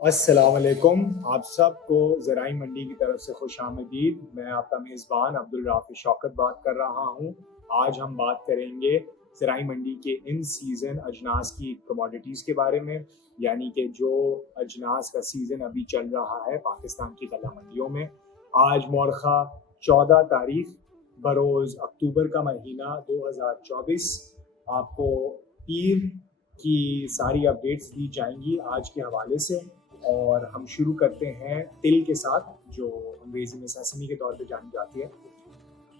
अस्सलाम वालेकुम। आप सबको ज़राई मंडी की तरफ से खुशामदीद। मैं आपका मेज़बान अब्दुल राफ़ी शौकत बात कर रहा हूँ। आज हम बात करेंगे ज़राई मंडी के इन सीज़न अजनास की कमोडिटीज़ के बारे में, यानी कि जो अजनास का सीज़न अभी चल रहा है पाकिस्तान की गल्ला मंडियों में। आज मौरख़ा 14 तारीख बरोज़ अक्टूबर का महीना 2024। आपको पीर की सारी अपडेट्स दी जाएंगी आज के हवाले से। और हम शुरू करते हैं तिल के साथ, जो अंग्रेजी में सेसमी के तौर पे जानी जाती है।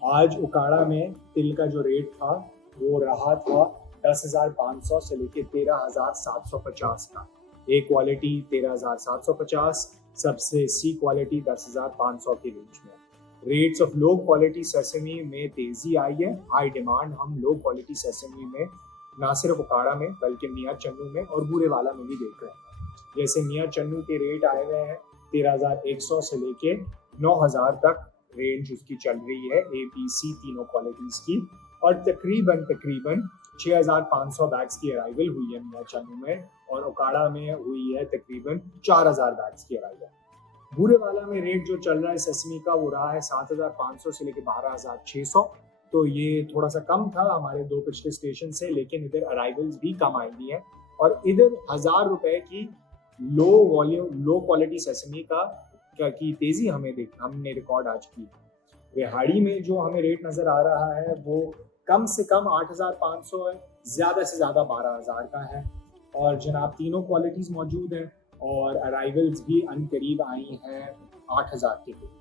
आज उकाड़ा में तिल का जो रेट था वो रहा था 10,500 से लेके 13,750 का। ए क्वालिटी 13,750, सबसे सी क्वालिटी 10,500 के रेंज में। Rates of low quality sesame में तेजी आई है। हाई डिमांड हम लो क्वालिटी सेसमी में ना सिर्फ उकाड़ा में बल्कि मियाँ चन्नू में और बूरेवाला में भी देख रहे हैं। जैसे मियाँ चन्नू के रेट आए हुए हैं 13,100 से लेके 9,000 तक रेंज उसकी चल रही है, ए बी सी तीनों क्वालिटीज की। और तकरीबन 6,500 बैग्स की अराइवल हुई है मियाँ चन्नू में, और उकाड़ा में हुई है तकरीबन 4,000 बैग्स की अराइवल। बूरेवाला में रेट जो चल रहा है सेसमी का वो रहा है 7,500 से लेके 12,600। तो ये थोड़ा सा कम था हमारे दो पिछले स्टेशन से, लेकिन इधर अराइवल्स भी कम आई हुई हैं। और इधर 1,000 रुपए की लो क्वालिटी सेसमी की तेजी हमने रिकॉर्ड आज की। रिहाड़ी में जो हमें रेट नजर आ रहा है वो कम से कम 8,500 है, ज्यादा से ज्यादा 12,000 का है। और जनाब तीनों क्वालिटीज मौजूद हैं और अराइवल्स भी अनकरीब आई हैं 8,000 के करीब।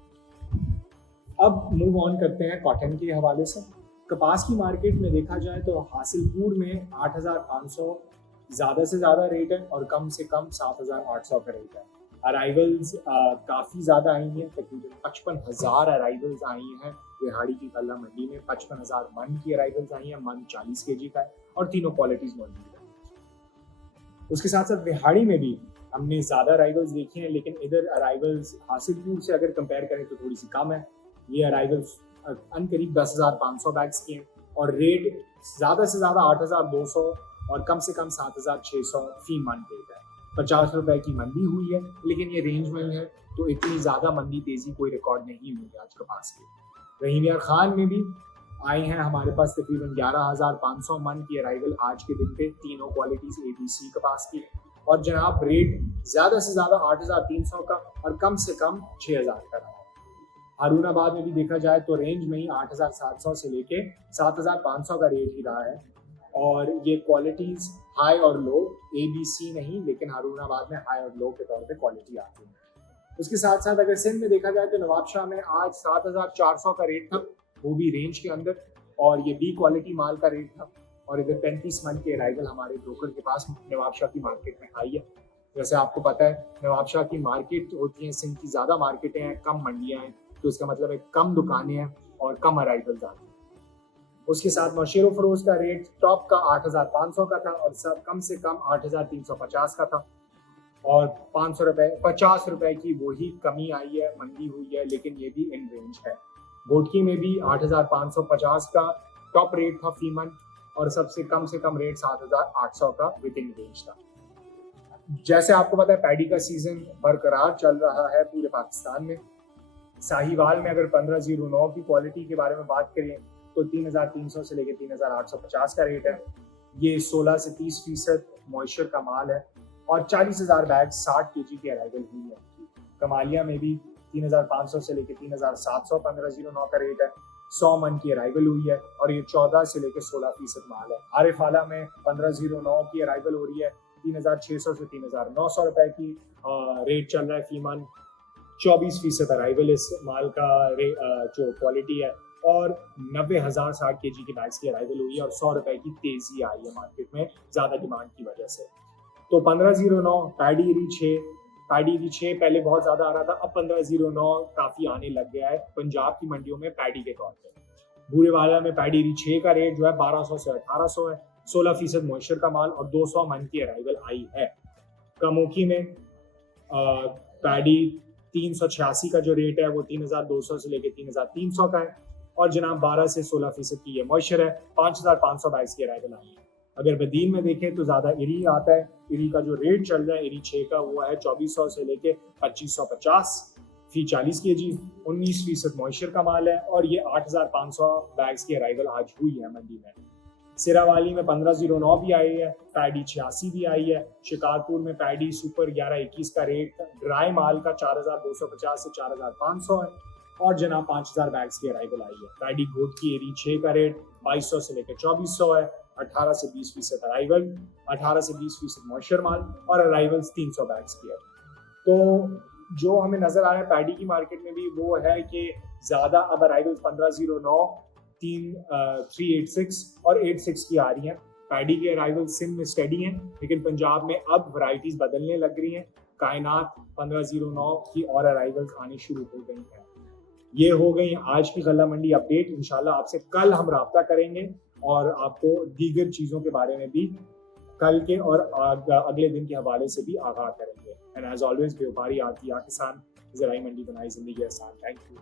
अब मूव ऑन करते हैं कॉटन के हवाले से। कपास की मार्केट में देखा जाए तो हासिलपुर में 8,500 ज़्यादा से ज़्यादा रेट है और कम से कम 7,800 का रेट है। अराइवल्स काफ़ी ज़्यादा आई हैं, तकरीबन 55,000 अराइवल्स आई हैं रिहाड़ी की गल्ला मंडी में। 55,000 मन की अराइवल्स आई हैं, मन 40 kg का है और तीनों क्वालिटीज़ मौजूद है। उसके साथ साथ रिहाड़ी में भी हमने ज़्यादा अराइवल्स देखी हैं, लेकिन इधर अराइवल्स हासिलपुर से अगर कंपेयर करें तो थोड़ी सी कम है। ये अराइवल्स अनकरीब 10,500 बैग्स की हैं और रेट ज़्यादा से ज़्यादा 8,200 और कम से कम 7,600 फी मन रेट है। 50 रुपए की मंदी हुई है, लेकिन ये रेंज में है, तो इतनी ज्यादा मंदी तेजी कोई रिकॉर्ड नहीं हुई आज कपास की। रहीम यार खान में भी आए हैं हमारे पास तकरीबन 11,500 मन की अराइवल आज के दिन पे, तीनों क्वालिटीज ABC कपास की। और जनाब रेट ज्यादा से ज्यादा 8,300 का और कम से कम 6,000 का रहा है। हारूनाबाद में भी देखा जाए तो रेंज में ही 8,700 से लेके 7,500 का रेट ही रहा है। और ये क्वालिटीज हाई और लो, ABC नहीं, लेकिन हारूनाबाद में हाई और लो के तौर पे क्वालिटी आती है। उसके साथ साथ अगर सिंध में देखा जाए तो नवाबशाह में आज 7,400 का रेट था, वो भी रेंज के अंदर, और ये B क्वालिटी माल का रेट था। और इधर 35 मन के अराइवल हमारे ब्रोकर के पास नवाबशाह की मार्केट में आई है। जैसे आपको पता है नवाबशाह की मार्केट होती है, सिंध की ज्यादा मार्केटें हैं, कम मंडियां हैं, तो इसका मतलब है कम दुकानें हैं और कम अराइवल्स आती हैं। उसके साथ नौशेरो फरोज का रेट टॉप का 8,500 का था और सब कम से कम 8,350 का था। और 50 रुपए की वही कमी आई है, मंदी हुई है, लेकिन ये भी इन रेंज है। घोटकी में भी 8,550 का टॉप रेट था फी मंथ और सबसे कम रेट 7,800 का विद इन रेंज था। जैसे आपको पता है पैडी का सीजन बरकरार चल रहा है पूरे पाकिस्तान में। साहिवाल में अगर 1509 की क्वालिटी के बारे में बात करें तो 3,300 से लेकर 3,850 का रेट है। ये 16 से 30% मॉइस्चर का माल है और 40,000 बैग 60 kg की अराइवल हुई है। कमालिया में भी 3,500 से लेकर 3,700 1509 का रेट है। 100 मन की अराइवल हुई है और ये 14 से लेकर 16% माल है। आरिफाला में 1509 की अराइवल हो रही है, 3,600 से 3,900 रुपए की रेट चल रहा है फी मंथ। 24% अराइवल इस माल का जो क्वालिटी है और 90,000 60 kg की बैग्स की अराइवल हुई है और 100 रुपए की तेजी आई है मार्केट में ज्यादा डिमांड की वजह से। तो 1509 पैडी री 6 पहले बहुत ज्यादा आ रहा था, अब 1509 काफी आने लग गया है पंजाब की मंडियों में पैडी के तौर पे। बूरेवाला में पैडी री 6 का रेट जो है 1,200 से 1,800 है। 16% मॉइस्चर का माल और 200 मन की अराइवल आई है। कमोकी में पैडी 386 का जो रेट है वो 3,200 से लेकर 3,300 का है और जनाब 12 से 16% की ये मॉइस्चर है। 5,500 बैग्स की अराइवल आई है। अगर बदीन में देखें तो ज़्यादा इरी आता है। इरी का जो रेट चल रहा है इरी 6 का वो है 2400 से लेके 2550 फी 40 kg। 19% मॉइस्चर का माल है और ये 8500 बैग्स की अराइवल आज हुई है मंडी में। सिरावाली में 1509 भी आई है, पैडी 86 भी आई है। शिकारपुर में पैडी सुपर 1121 का रेट ड्राई माल का 4250 से 4500 है और जनाब 5000 बैग्स की अराइवल आई है। पैडी गोट की एरी 6 का रेट 2200 से लेकर 2400 है। 18 से 20% अराइवल, 18 से 20% मॉइस्चर माल और अराइवल्स 300 बैग्स की है। तो जो हमें नजर आ रहा है पैडी की मार्केट में भी वो है कि ज्यादा अब अराइवल्स 1509, 386 और 86 की आ रही हैं। पैडी के अराइवल सिंध में स्टडी हैं, लेकिन पंजाब में अब वैरायटीज बदलने लग रही हैं। कायनात 1509 की और अराइवल्स आनी शुरू हो गई हैं। ये हो गई आज की गल्ला मंडी अपडेट। इंशाल्लाह आपसे कल हम राब्ता करेंगे और आपको दीगर चीज़ों के बारे में भी कल के और अगले दिन के हवाले से भी आगाह करेंगे। एंड एज ऑलवेज व्यापारी आती किसान, ज़राई मंडी बनाई जिंदगी आसान। Thank you.